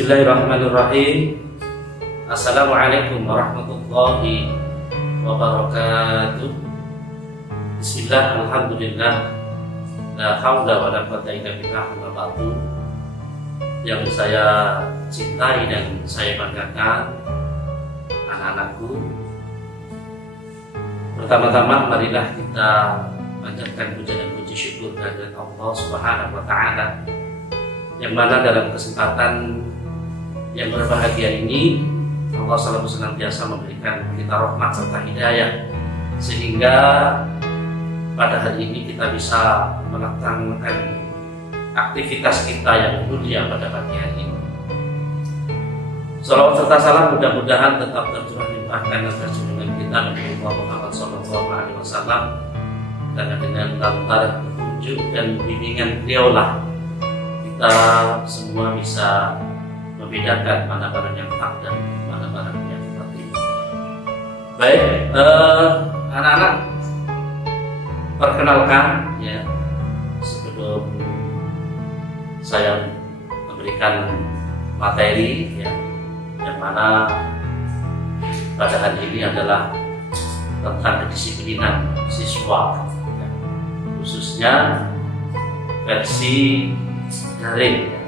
Bismillahirrahmanirrahim. Assalamualaikum warahmatullahi wabarakatuh. Bismillah, alhamdulillah, la haula wa la quwwata illa billah. Yang saya cintai dan saya banggakan, anak-anakku, pertama-tama marilah kita panjatkan puja dan puji syukur kehadirat Allah Subhanahu wa Ta'ala, yang mana dalam kesempatan yang berbahagia ini Allah selalu senantiasa memberikan kita rahmat serta hidayah, sehingga pada hari ini kita bisa melaksanakan aktivitas kita yang mulia pada pagi hari ini. Salawat serta salam mudah-mudahan tetap tercurah limpahkan atas junjungan kita Nabi Muhammad SAW, karena dengan lantaran petunjuk dan bimbingan beliaulah kita semua bisa membedakan mana barang yang hak dan mana barang yang batil. Baik, anak-anak, perkenalkan ya, sebelum saya memberikan materi ya, yang mana pada hari ini adalah tentang kedisiplinan siswa ya, khususnya versi daring ya.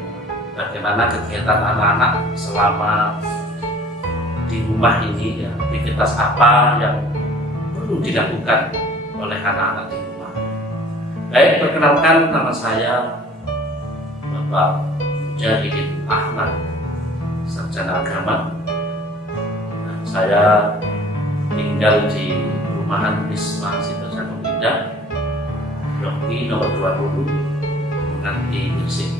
Bagaimana kegiatan anak-anak selama di rumah ini ya, aktivitas apa yang perlu dilakukan oleh anak-anak di rumah. Baik, perkenalkan, nama saya Bapak Mujahidin Ahmad, sarjana agama. Nah, saya tinggal di perumahan Wisma Sidoarjo Indah, Blok I nomor 20, Nganti, Gresik.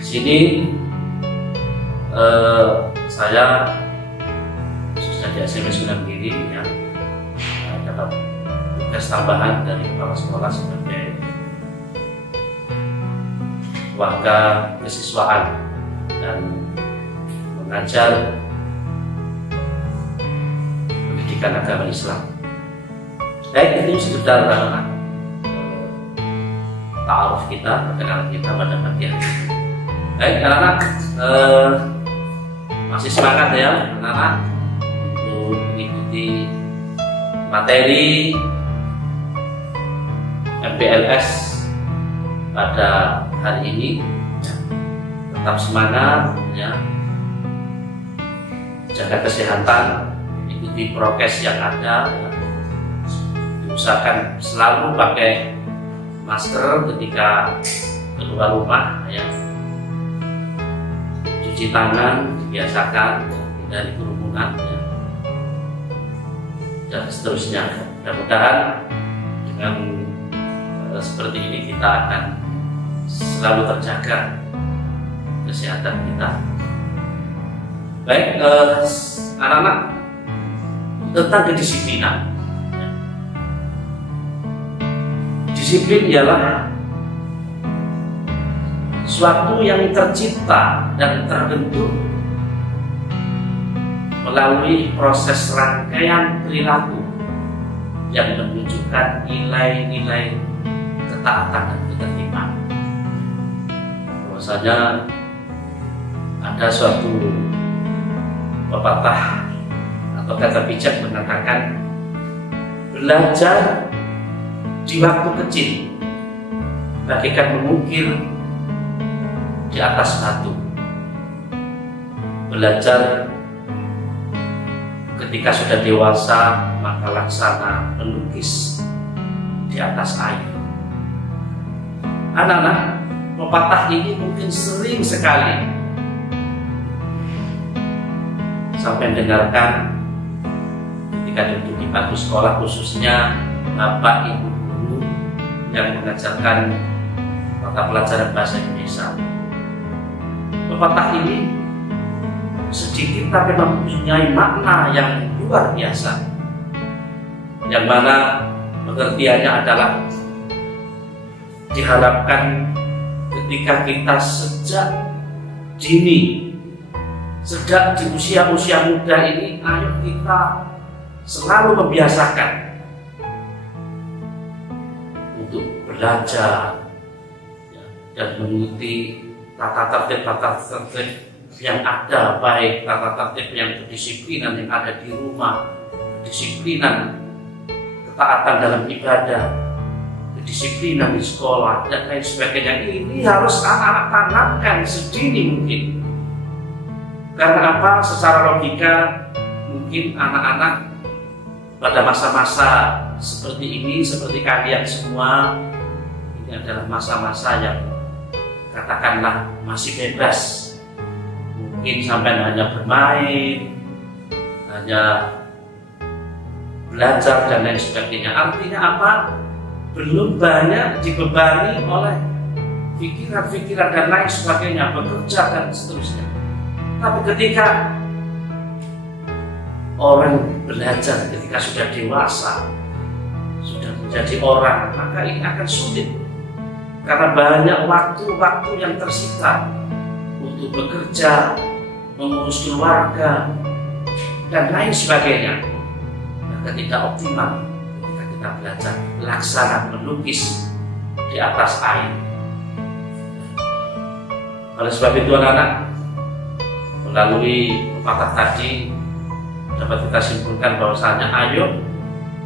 Di sini saya khususnya di SMP Sunan Giri ya, dapat tugas tambahan dari kepala sekolah sebagai warga kesiswaan dan mengajar pendidikan agama Islam. Baik, itu sekedar ta'aruf kita, perkenalan kita pada pagi hari ini. Baik, anak-anak, masih semangat ya anak-anak untuk mengikuti materi MPLS pada hari ini ya. Tetap semangat ya, jaga kesehatan, ikuti prokes yang ada ya. Usahakan selalu pakai masker ketika keluar rumah ya. Cuci tangan dibiasakan, dari kerumunan ya, dan seterusnya. Mudah-mudahan dengan seperti ini kita akan selalu terjaga kesehatan kita. Baik, anak-anak, tentang kedisiplinan. Disiplin ialah suatu yang tercipta dan terbentuk melalui proses rangkaian perilaku yang menunjukkan nilai-nilai ketaatan dan ketertiban. Bahwasanya ada suatu pepatah atau kata bijak mengatakan, belajar di waktu kecil bagaikan mengukir di atas batu. Belajar ketika sudah dewasa, maka laksana melukis di atas air. Anak-anak, pepatah ini mungkin sering sekali sampai dengarkan ketika duduk di bangku sekolah, khususnya bapak ibu guru yang mengajarkan mata pelajaran bahasa Indonesia. Pepatah ini sedikit tapi mempunyai makna yang luar biasa, yang mana pengertiannya adalah diharapkan ketika kita sejak dini, sejak di usia-usia muda ini, ayo kita selalu membiasakan untuk belajar dan mengikuti tata tertib yang ada, baik tata tertib yang kedisiplinan yang ada di rumah, kedisiplinan ketaatan dalam ibadah, kedisiplinan di sekolah, dan lain sebagainya. Ini harus anak-anak tanamkan sedini mungkin. Karena apa? Secara logika mungkin anak-anak pada masa-masa seperti ini, seperti kalian semua, ini adalah masa-masa yang katakanlah masih bebas. Mungkin sampai hanya bermain, hanya belajar dan lain sebagainya. Artinya apa? Belum banyak dibebani oleh pikiran-pikiran dan lain sebagainya, bekerja dan seterusnya. Tapi ketika orang belajar, ketika sudah dewasa, sudah menjadi orang, maka ini akan sulit. Karena banyak waktu-waktu yang tersita untuk bekerja, mengurus keluarga, dan lain sebagainya. Maka tidak optimal ketika kita belajar laksana melukis di atas air. Oleh sebab itu anak-anak, melalui pepatah tadi dapat kita simpulkan bahwasanya ayo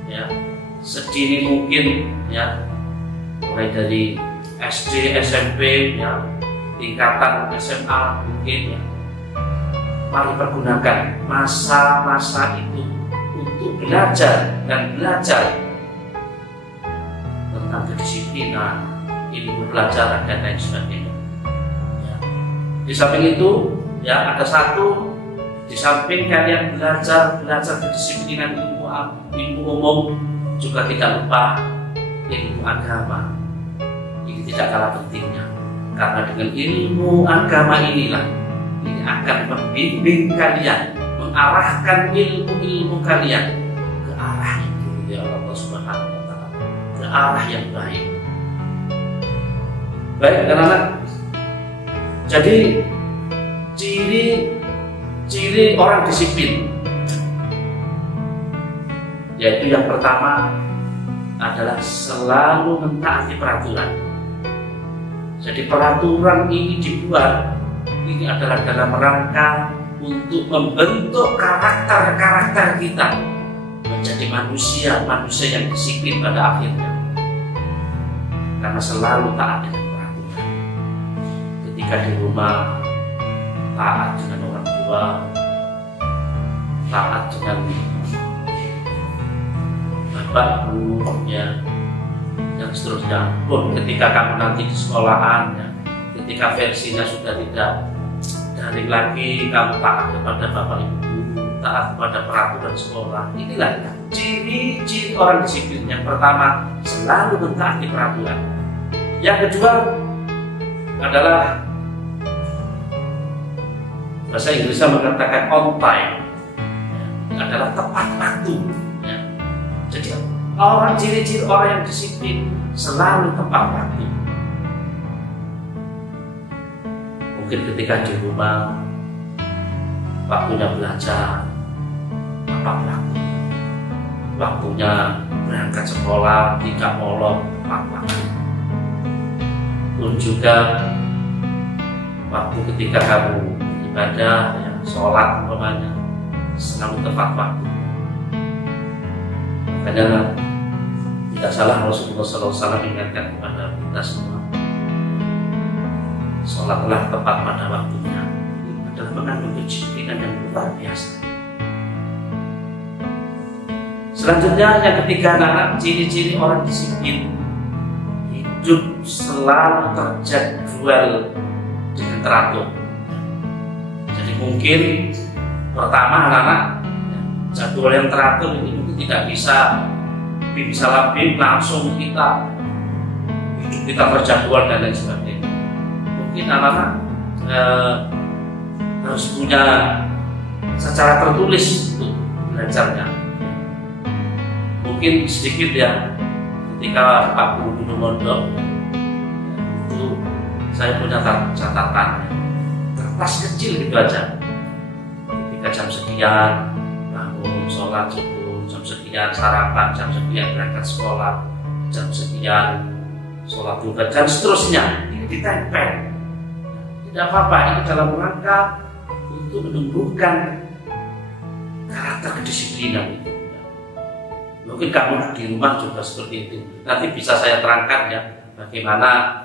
ya sedini mungkin ya, mulai dari SD, SMP, ya tingkatan SMA mungkin ya, mari pergunakan masa-masa itu untuk belajar dan belajar tentang kedisiplinan, ilmu pelajaran dan lain sebagainya. Ya. Di samping itu ya ada satu, di samping kalian belajar kedisiplinan ilmu umum, juga tidak lupa ilmu agama. Ini tidak kalah pentingnya, karena dengan ilmu agama inilah ini akan membimbing kalian, mengarahkan ilmu-ilmu kalian ke arah itu ya Allah Subhanahu wa Ta'ala, ke arah yang baik. Baik anak-anak, jadi ciri orang disiplin, yaitu yang pertama adalah selalu mentaati peraturan. Jadi peraturan ini dibuat, ini adalah dalam rangka untuk membentuk karakter kita menjadi manusia yang disiplin pada akhirnya. Karena selalu taat dengan peraturan. Ketika di rumah taat dengan orang tua, taat dengan bapakmu ya, dan seterusnya. Pun ketika kamu nanti di sekolahan ya, ketika versinya sudah tidak daring lagi, kamu taat kepada bapak ibu, taat kepada peraturan sekolah. Inilah ya, ciri-ciri orang disiplin. Yang pertama, selalu mentaati peraturan. Yang kedua adalah bahasa Inggrisnya mengatakan on time, ya, adalah tepat waktu. Ya. Jadi orang ciri-ciri orang yang disiplin selalu tepat waktu. Mungkin ketika di rumah waktunya belajar tepat waktu, waktunya berangkat sekolah tidak molor tepat waktu. Pun juga waktu ketika kamu ibadah, ya, sholat umpamanya selalu tepat waktu. Makanya tidak salah Rasulullah SAW mengingatkan kepada kita semua, sholatlah tepat pada waktunya. Ini adalah mengandung kedisiplinan yang luar biasa. Selanjutnya yang ketiga adalah ciri-ciri orang disiplin, hidup selalu terjadwal dengan teratur. Jadi mungkin pertama anak-anak, jadwal yang teratur ini mungkin tidak bisa lebih langsung kita kita terjadwal dan lain sebagainya. Mungkin anak-anak harus punya secara tertulis untuk belajarnya. Mungkin sedikit ya, ketika Pak Guru dulu mondok itu saya punya catatan kertas kecil gitu aja. Ketika jam sekian bangun sholat subuh, jam sekian sarapan, jam sekian berangkat sekolah, jam sekian sholat duha dan seterusnya, ini ditempel. Tidak apa-apa, ini dalam rangka untuk menumbuhkan karakter kedisiplinan itu. Mungkin kamu di rumah juga seperti itu. Nanti bisa saya terangkan ya bagaimana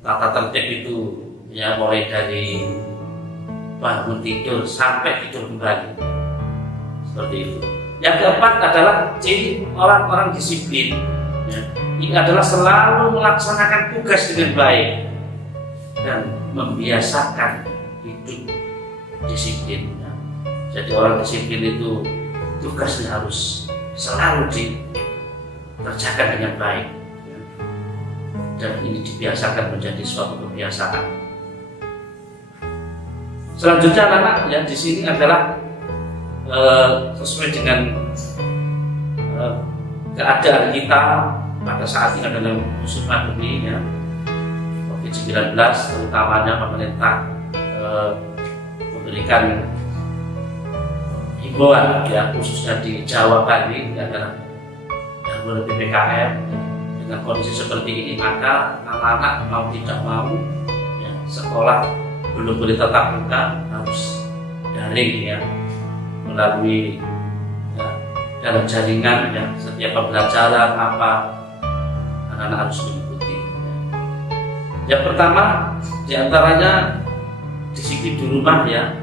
tata tertib itu ya, mulai dari bangun tidur sampai tidur kembali, seperti itu. Yang keempat adalah ciri orang-orang disiplin ya. Ini adalah selalu melaksanakan tugas dengan baik dan membiasakan hidup disiplin ya. Jadi orang disiplin itu tugasnya harus selalu dikerjakan dengan baik ya. Dan ini dibiasakan menjadi suatu kebiasaan. Selanjutnya anak-anak ya, di sini adalah sesuai dengan keadaan kita pada saat ini adalah musim pandemi ya, COVID-19, terutamanya pemerintah memberikan himbauan ya, khususnya di Jawa Bali ya, adalah darurat PPKM. Dengan kondisi seperti ini maka anak-anak mau tidak mau ya, sekolah belum boleh tatap muka, harus daring ya, melalui ya, dalam jaringan ya, setiap pembelajaran apa anak-anak harus mengikuti ya. Yang pertama diantaranya disiplin di rumah ya,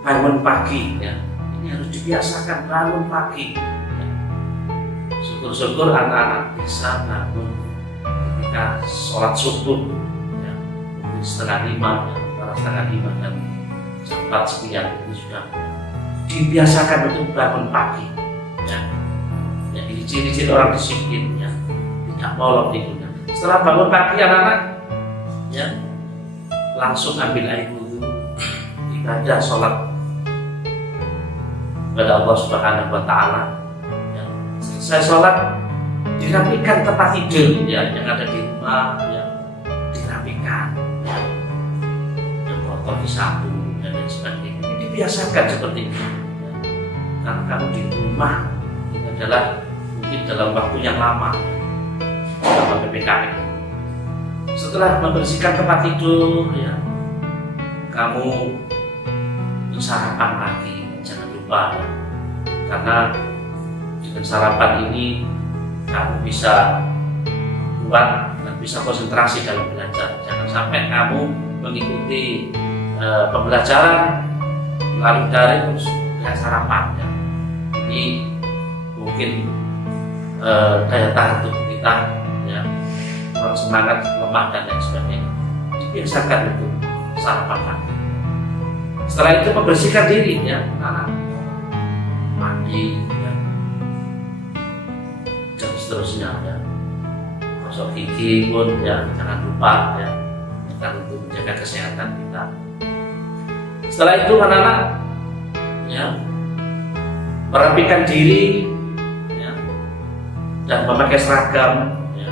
bangun pagi ya, ini harus dibiasakan bangun pagi ya. Syukur-syukur anak-anak bisa bangun ketika sholat subuh ya, setengah 5 ya, antara setengah 5 dan jam 4 sekian, ini sudah dibiasakan untuk bangun pagi ya. Ya, ini ciri-ciri orang disiplin ya, tidak molor tidurnya. Setelah bangun pagi anak-anak ya, langsung ambil air wudhu, ibadah sholat kepada Allah Subhanahu wa Ta'ala ya. Selesai sholat dirapikan tempat tidur ya, yang ada di rumah ya, dirapikan ya, yang kotor disapu dan lain sebagainya. Ini dibiasakan seperti ini ya. Karena kamu di rumah ini adalah mungkin dalam waktu yang lama selama PPKM. Setelah membersihkan tempat tidur ya, kamu sarapan lagi, jangan lupa ya. Karena dengan sarapan ini kamu bisa kuat dan bisa konsentrasi dalam belajar. Jangan sampai kamu mengikuti pembelajaran melalui daring terus dengan sarapan ya. Ini mungkin daya tahan tubuh kita ya, kurang semangat, lemah dan lain sebagainya. Dibiasakan untuk sarapan pagi. Setelah itu membersihkan diri ya, anak mandi ya, dan seterusnya ya. Gosok gigi pun ya, jangan lupa ya, untuk menjaga kesehatan kita. Setelah itu anak-anak ya, merapikan diri ya, dan memakai seragam ya,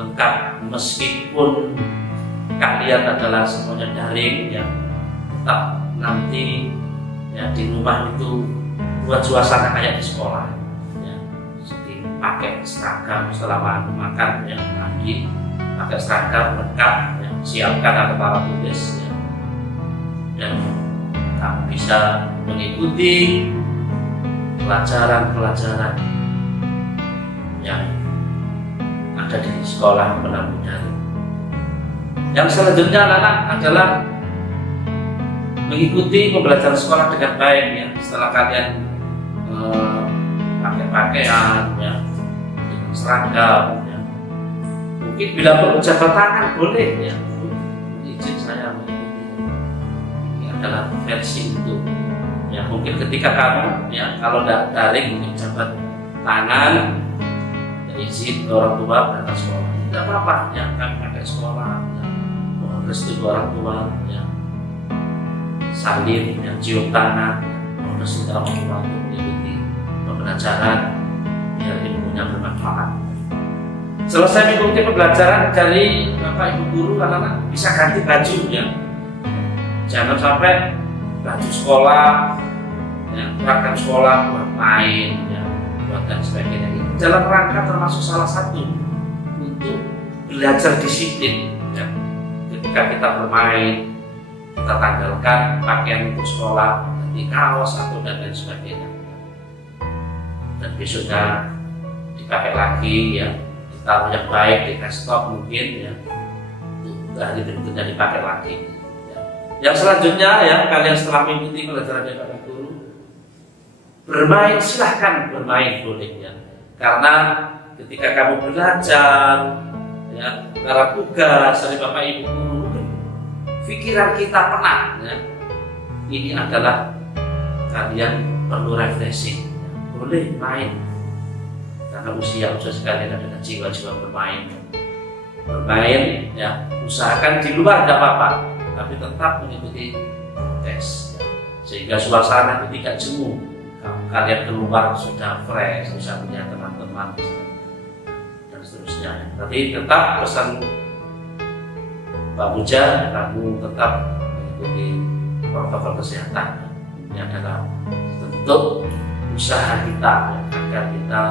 lengkap, meskipun kalian adalah semuanya daring ya, tetap nanti ya di rumah itu buat suasana kayak di sekolah ya. Jadi pakai seragam setelah makan ya, pagi pakai seragam lengkap ya, siapkan alat tulis ya, dan kamu bisa mengikuti pelajaran-pelajaran yang ada di sekolah melalui daring. Yang selanjutnya anak-anak adalah mengikuti pembelajaran sekolah dengan baik ya. Setelah kalian pakai pakaian ya, dengan seragam ya, mungkin bila perlu jabat tangan boleh ya, izin saya mengikuti. Ini adalah versi untuk ya, mungkin ketika kamu ya, kalau daring mungkin jabat tangan izin ke orang tua berangkat sekolah, tidak apa-apa ya, kami pakai sekolah ya, mohon restu ke orang tua ya, salin yang cium tangan ya, mohon restu ke orang tua untuk mengikuti pembelajaran biar ilmunya bermanfaat. Selesai mengikuti pembelajaran dari bapak ibu guru, anak-anak bisa ganti baju ya, jangan sampai baju sekolah ya, seragam sekolah buat main ya, buat dan sebagainya. Ini dalam rangka termasuk salah satu untuk belajar disiplin ya. Ketika kita bermain, kita tanggalkan pakaian untuk sekolah, ganti kaos atau dan lain sebagainya, dan besoknya dipakai lagi ya, ditaruh yang baik di desktop mungkin ya, untuk hari berikutnya dipakai lagi ya. Yang selanjutnya ya, kalian setelah mengikuti pelajaran dari Bapak Guru, bermain, silahkan bermain boleh ya, karena ketika kamu belajar ya, karena tugas dari Bapak Ibu Guru, pikiran kita penat ya, ini adalah kalian perlu refreshing ya. Boleh main karena usia sekalian ada jiwa-jiwa bermain ya, usahakan di luar tidak apa-apa, tapi tetap mengikuti tes ya. Sehingga suasana ketika jemu, kalian keluar sudah fresh, bisa punya teman-teman dan seterusnya. Tapi tetap pesan Pak Buja, kamu tetap mengikuti protokol kesehatan. Ini adalah bentuk usaha kita ya, agar kita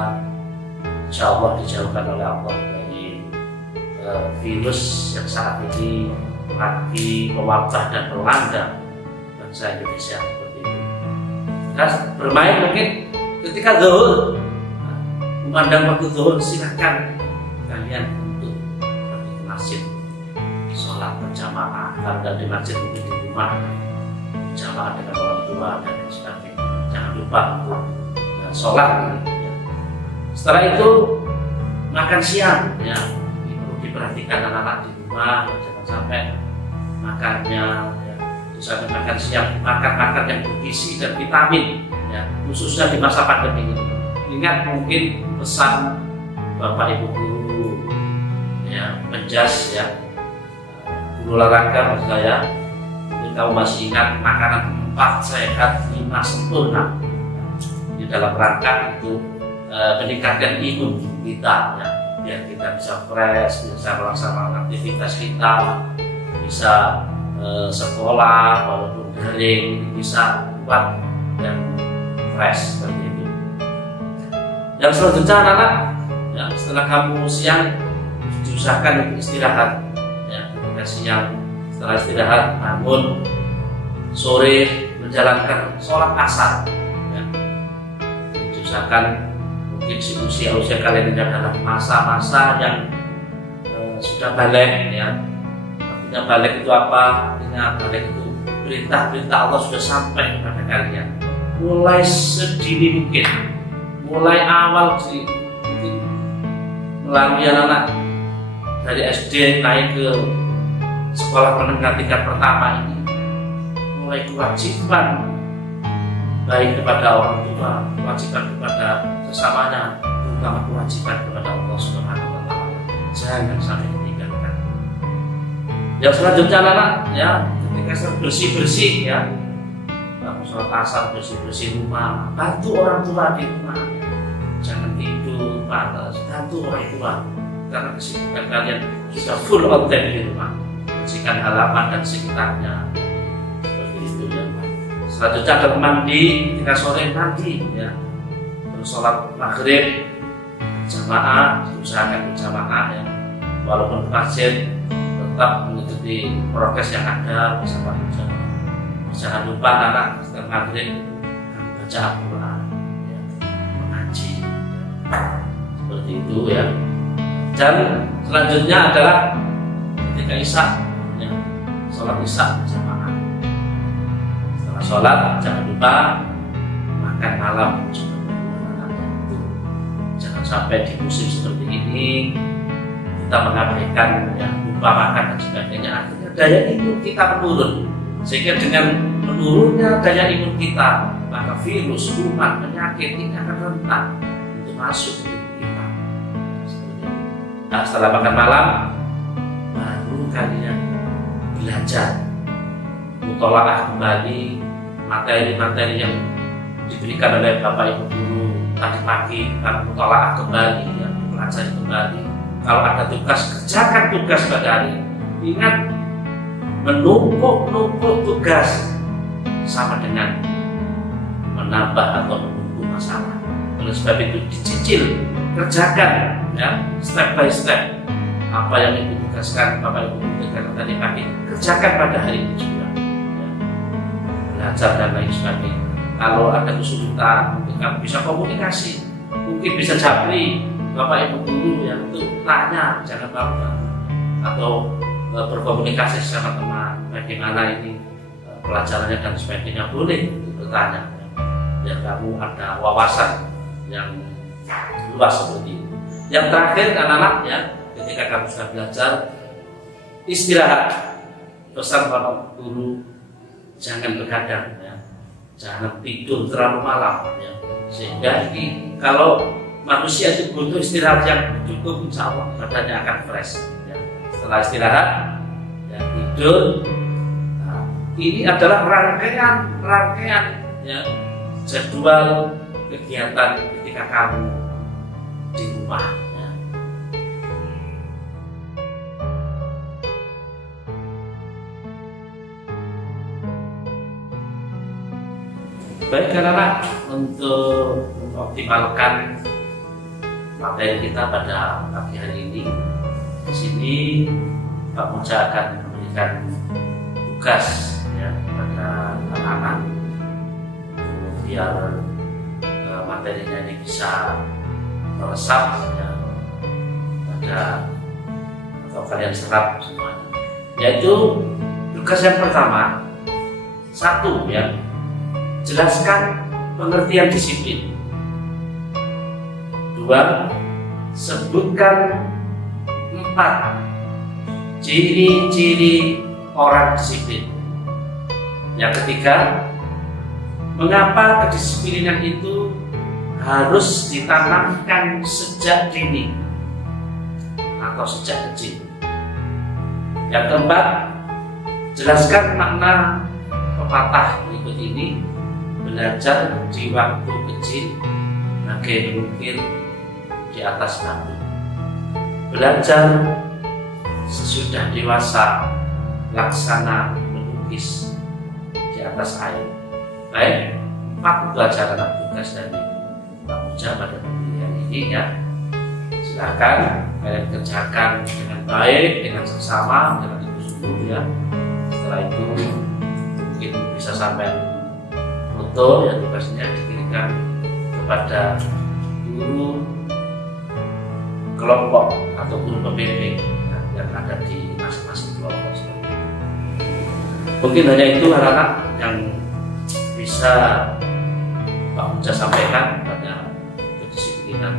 insya Allah dijauhkan oleh Allah dari virus yang saat ini lagi mewabah dan melanda bangsa Indonesia seperti itu. Nah, bermain mungkin ketika zuhur, memandang waktu zuhur, silakan kalian untuk pergi ke masjid, sholat berjamaah. Kalau di masjid mungkin di rumah berjamaah dengan orang tua dan sebagainya. Jangan lupa untuk sholat. Setelah itu makan siang ya, perlu diperhatikan anak-anak di rumah ya, jangan sampai makannya ya, sampai makan siang makan yang bergizi dan vitamin ya, khususnya di masa pandemi ini. Ingat mungkin pesan Bapak Ibu Guru ya, menjas ya, guru olahraga maksud saya, ini kamu masih ingat makanan 4 sehat 5 sempurna di dalam rangka untuk meningkatkan imun kita ya, biar kita bisa fresh, bisa melaksanakan aktivitas kita, bisa sekolah walaupun daring, bisa kuat dan fresh seperti itu. Yang selanjutnya anak-anak ya, setelah kamu siang diusahakan untuk istirahat ya, ketika siang setelah istirahat bangun, sore menjalankan sholat asar ya, diusahakan. Mungkin usia kalian ini adalah masa-masa yang sudah balik ya. Artinya balik itu apa? Artinya balik itu perintah-perintah Allah sudah sampai kepada kalian. Mulai sedini mungkin, mulai awal mungkin melalui anak-anak dari SD naik ke sekolah menengah tingkat pertama ini, mulai kewajiban baik kepada orang tua, kewajiban kepada sesamanya, terutama kewajiban kepada Allah Subhanahu wa Ta'ala. Jangan sampai ditinggalkan. Yang selanjutnya anak-anak ya, ketika bersih-bersih ya, kamu sholat asar, bersih-bersih rumah, bantu orang tua di rumah. Jangan tidur panas, bantu orang tua, karena kesibukan kalian sudah full on time di rumah. Bersihkan halaman dan sekitarnya. Selanjutnya adalah mandi, ketika sore mandi ya, terus sholat maghrib berjamaah, usahakan berjamaah ya, walaupun masjid tetap mengikuti prokes yang ada bersama berjamaah. Jangan lupa anak setelah maghrib baca Al-Quran ya, mengaji seperti itu ya. Dan selanjutnya adalah ketika isya ya, sholat isya berjamaah. Sholat, jangan lupa makan malam juga itu. Jangan sampai di musim seperti ini kita mengabaikan ya, lupa makan dan sebagainya. Artinya daya imun kita menurun, sehingga dengan menurunnya daya imun kita, maka virus, kuman, penyakit ini akan rentan untuk masuk ke tubuh kita. Nah, setelah makan malam baru kalian belajar mutolaah kembali materi-materi yang diberikan oleh Bapak Ibu guru tadi pagi. Kalau mutolaah kembali, ya, pelajari kembali. Kalau ada tugas, kerjakan tugas pada hari. Ingat, menumpuk tugas sama dengan menambah atau menunggu masalah. Oleh sebab itu dicicil, kerjakan, ya, step by step. Apa yang Ibu tugaskan, Bapak Ibu tugaskan tadi pagi, kerjakan pada hari ini juga. Ya. Belajar dan lain sebagainya. Kalau ada kesulitan, mungkin kamu bisa komunikasi, mungkin bisa japri Bapak Ibu guru yang untuk tanya, jangan bangga, atau berkomunikasi sama teman, bagaimana ini pelajarannya dan sebagainya, boleh bertanya, biar kamu ada wawasan yang luas seperti itu. Yang terakhir, anak-anak, ya, ketika kamu sudah belajar, istirahat. Pesan Bapak guru, jangan begadang, ya, jangan tidur terlalu malam, ya. Sehingga ini kalau manusia itu butuh istirahat yang cukup, insya Allah badannya akan fresh. Ya. Setelah istirahat, ya, tidur. Nah, ini adalah rangkaian, ya, jadwal kegiatan ketika kamu di rumah. Ya. Baik anak-anak, untuk mengoptimalkan materi kita pada pagi hari ini, di sini Pak Muja akan memberikan tugas, ya, kepada anak-anak biar materinya ini bisa meresap, ya, pada atau kalian serap semuanya. Yaitu tugas yang pertama, satu, ya, jelaskan pengertian disiplin. 2. Sebutkan 4 ciri-ciri orang disiplin. Yang ketiga, mengapa kedisiplinan itu harus ditanamkan sejak dini atau sejak kecil. Yang keempat, jelaskan makna pepatah berikut ini: belajar di waktu kecil bagai mengukir di atas batu, belajar sesudah dewasa laksana melukis di atas air. Baik, 4 pelajaran tugas dari Pak Muja pada pagi hari ini, ya. Silakan kalian kerjakan dengan baik, dengan seksama, dengan sungguh-sungguh, ya. Setelah itu mungkin bisa sampai foto, ya, tugasnya dikirimkan kepada guru kelompok atau guru pembimbing, ya, yang ada di masing-masing kelompok. Mungkin hanya itu anak-anak yang bisa Pak Muja sampaikan pada kedisiplinan,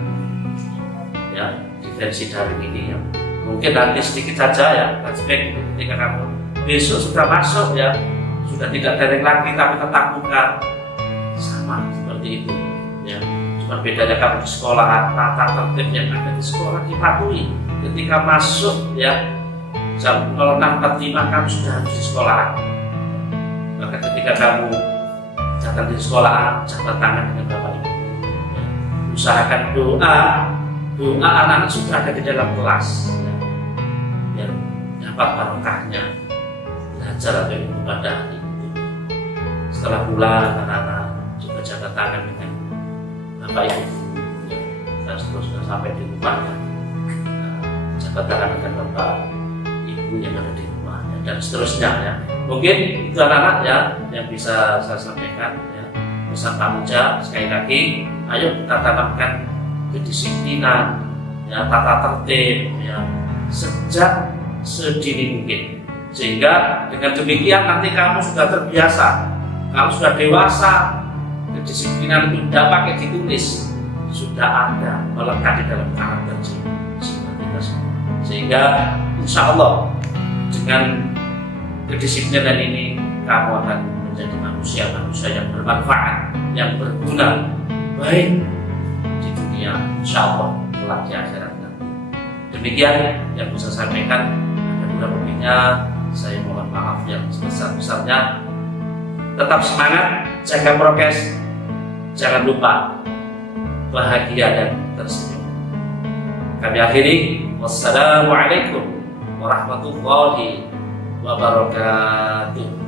ya, di versi daring ini, ya. Mungkin nanti sedikit saja, ya, flashback ketika kamu besok sudah masuk, ya, sudah tidak daring lagi tapi tetap muka, sama seperti itu, ya. Cuma bedanya kamu di sekolah, tata tertib yang ada di sekolah dipatuhi. Ketika masuk, ya, jam 06.45 kamu sudah harus di sekolah. Maka ketika kamu datang di sekolah, jabat tangan dengan Bapak Ibu, ya. Usahakan doa anak-anak sudah ada di dalam kelas, ya, biar dapat barokahnya belajar atau ilmu pada hari itu. Setelah pulang, anak-anak juga jabat tangan dengan Bapak Ibu, ya. Dan seterusnya sampai di rumah, ya, jabat tangan dengan Bapak Ibu yang ada di rumah, ya, dan seterusnya, ya. Mungkin itu anak-anak, ya, yang bisa saya sampaikan, ya. Pesan Pak Muja sekali lagi, ayo kita tanamkan kedisiplinan, ya, tata tertib, ya, sejak sedini mungkin, sehingga dengan demikian nanti kamu sudah terbiasa, kamu sudah dewasa, kedisiplinan itu tidak pakai ditulis, sudah ada, melekat di dalam karakter jiwa kita semua. Sehingga insya Allah dengan kedisiplinan ini kamu akan menjadi manusia yang bermanfaat, yang berguna, baik di dunia, insya Allah, kelak di akhirat nanti. Demikian yang bisa saya sampaikan. Ada kurang lebihnya saya mohon maaf yang sebesar-besarnya. Tetap semangat, jaga prokes, jangan lupa bahagia dan tersenyum. Kami akhiri. Wassalamualaikum warahmatullahi wabarakatuh.